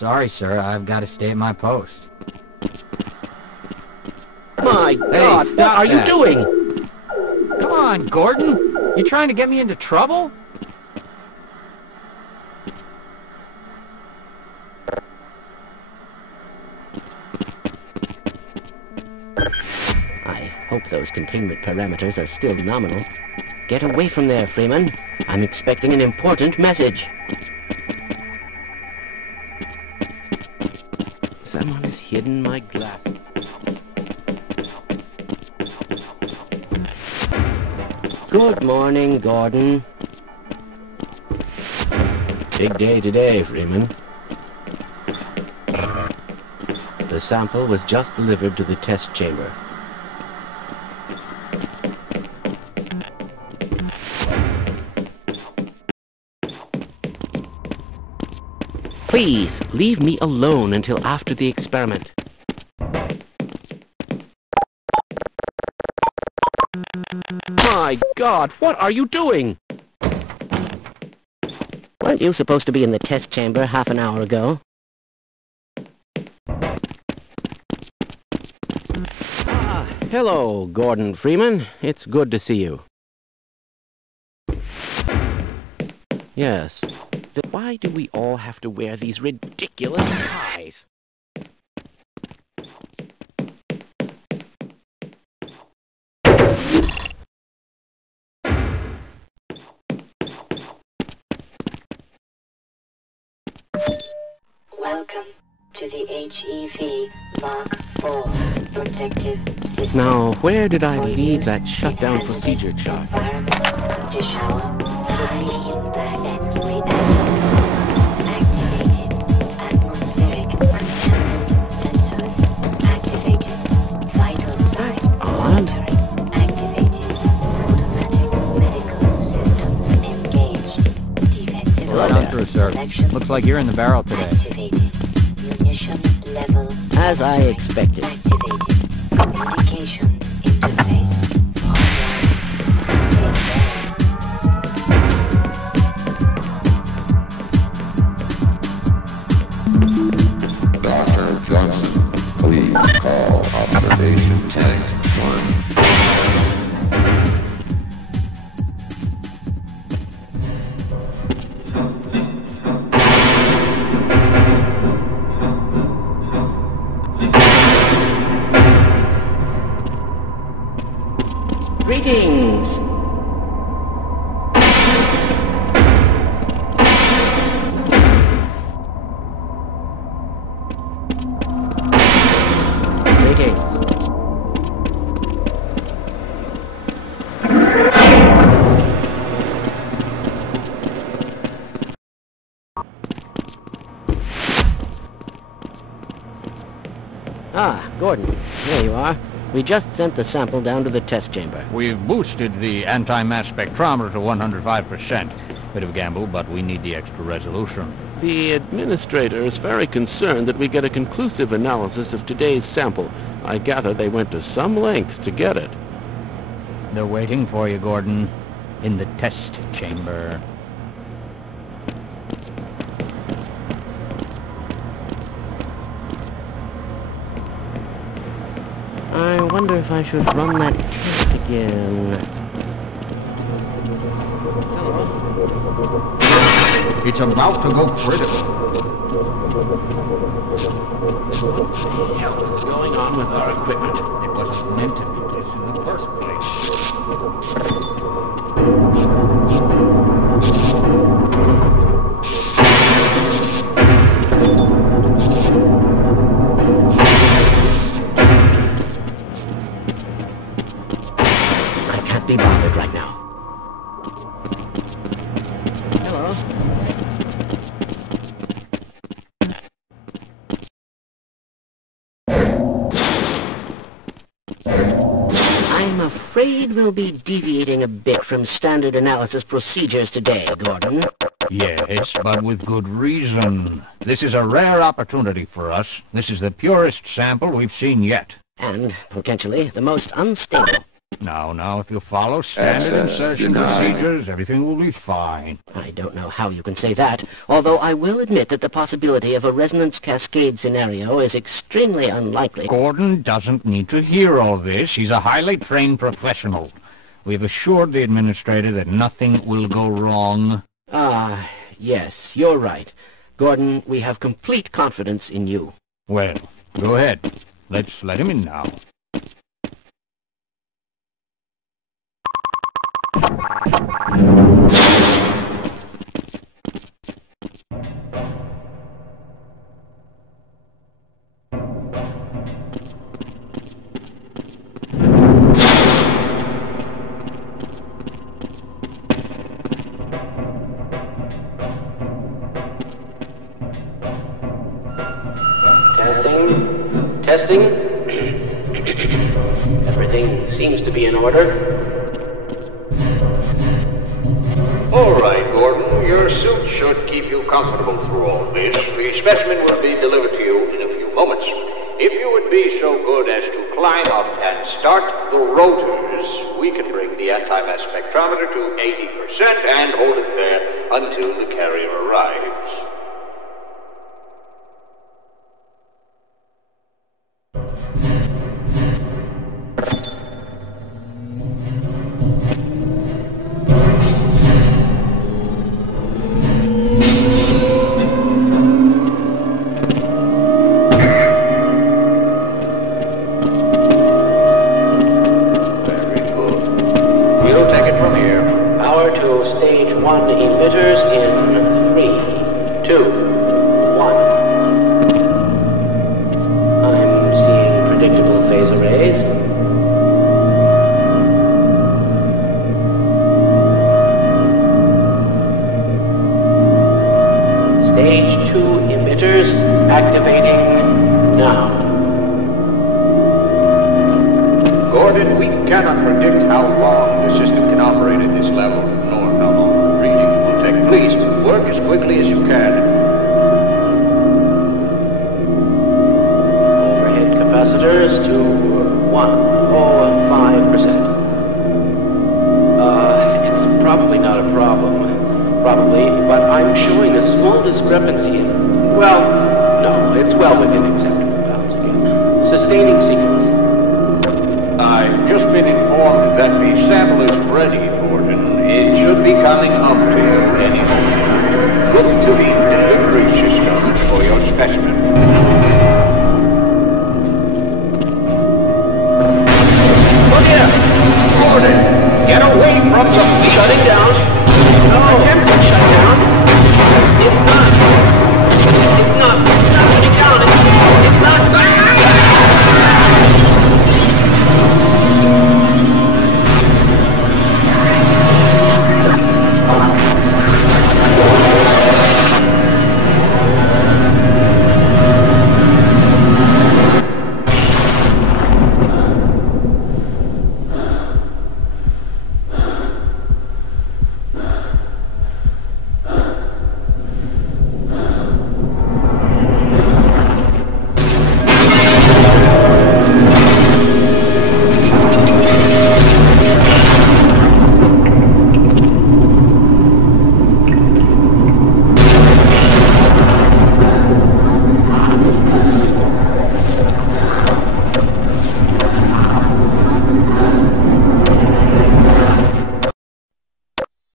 Sorry, sir. I've got to stay at my post. My God, Hey, what are you that. doing? Come on, Gordon. You trying to get me into trouble? I hope those containment parameters are still nominal. Get away from there, Freeman. I'm expecting an important message. Someone has hidden my glasses. Good morning, Gordon. Big day today, Freeman. The sample was just delivered to the test chamber. Please, leave me alone until after the experiment. My God, what are you doing? Weren't you supposed to be in the test chamber half an hour ago? Ah, hello, Gordon Freeman. It's good to see you. Yes. Why do we all have to wear these ridiculous ties? Welcome to the HEV Mark IV Protective System. Now, where did I leave that shutdown procedure chart? Environmental conditions. High impact reactor. Activated atmospheric contaminant sensors. Activated vital sign monitoring. Activated automatic medical systems engaged. Defensive Right on through, sir. selection Looks like you're in the barrel today. activated. Munition level. As I expected. Activated. Communications interface. Dr. Johnson, please call observation tank 1. Greetings! Greetings. Ah, Gordon, there you are. We just sent the sample down to the test chamber. We've boosted the anti-mass spectrometer to 105%. Bit of a gamble, but we need the extra resolution. The administrator is very concerned that we get a conclusive analysis of today's sample. I gather they went to some lengths to get it. They're waiting for you, Gordon, in the test chamber. I wonder if I should run that test again. It's about to go critical. What the hell is going on with our equipment? It wasn't meant to be this in the first place. I can't be bothered right now. Hello. I'm afraid we'll be deviating a bit from standard analysis procedures today, Gordon. Yes, but with good reason. This is a rare opportunity for us. This is the purest sample we've seen yet. And, potentially, the most unstable. Now, if you follow standard Access insertion denied. procedures, everything will be fine. I don't know how you can say that, although I will admit that the possibility of a resonance cascade scenario is extremely unlikely. Gordon doesn't need to hear all this. He's a highly trained professional. We've assured the administrator that nothing will go wrong. Ah, yes, you're right. Gordon, we have complete confidence in you. Well, go ahead. Let's let him in now. Testing. Everything seems to be in order. All right, Gordon. Your suit should keep you comfortable through all this. The specimen will be delivered to you in a few moments. If you would be so good as to climb up and start the rotors, we can bring the anti-mass spectrometer to 80% and hold it there until the carrier arrives. Stage 1 emitters in 3, 2, 1. I'm seeing predictable phase arrays. Stage 2 emitters activating now. Gordon, we cannot predict how long the system can operate at this level, nor how long the reading will take. Please, work as quickly as you can. Overhead capacitors to 105%. It's probably not a problem. Probably, but I'm showing a small discrepancy in... Well, no, it's well within acceptable bounds again. Sustaining sequence. I've just been informed that the sample is ready, Gordon. It should be coming up to you any moment. Look to the delivery system for your specimen.